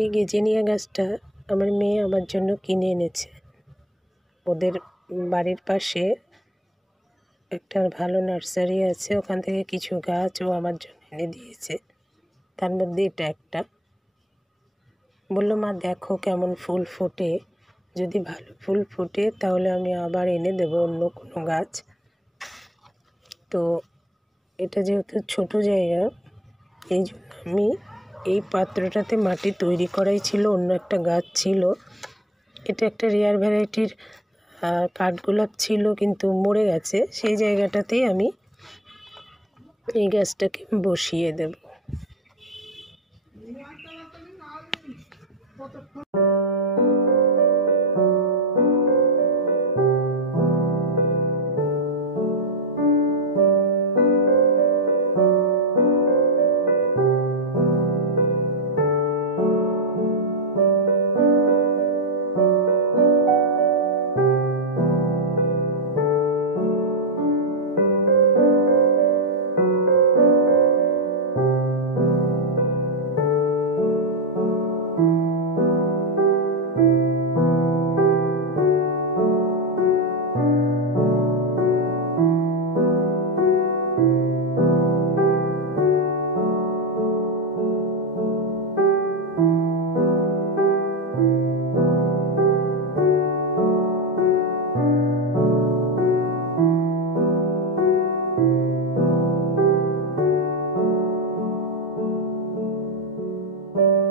এই গেজিনিয়া গাছটা আমার মেয়ে আমার জন্য কিনে এনেছে। ওদের বাড়ির পাশে একটা ভালো নার্সারি আছে, ওখান থেকে কিছু গাছ ও আমার জন্য এনে দিয়েছে। তার মধ্যে এটা একটা। বলল, মা দেখো কেমন ফুল ফোটে, যদি ভালো ফুল ফোটে তাহলে আমি আবার এনে দেবো অন্য কোনো গাছ। তো এটা যেহেতু ছোটো জায়গা, এই জন্য আমি এই পাত্রটাতে মাটি তৈরি করাই ছিল, অন্য একটা গাছ ছিল। এটা একটা রেয়ার ভ্যারাইটির কাঠগোলাপ ছিল, কিন্তু মরে গেছে। সেই জায়গাটাতেই আমি এই গাছটাকে বসিয়ে দেব।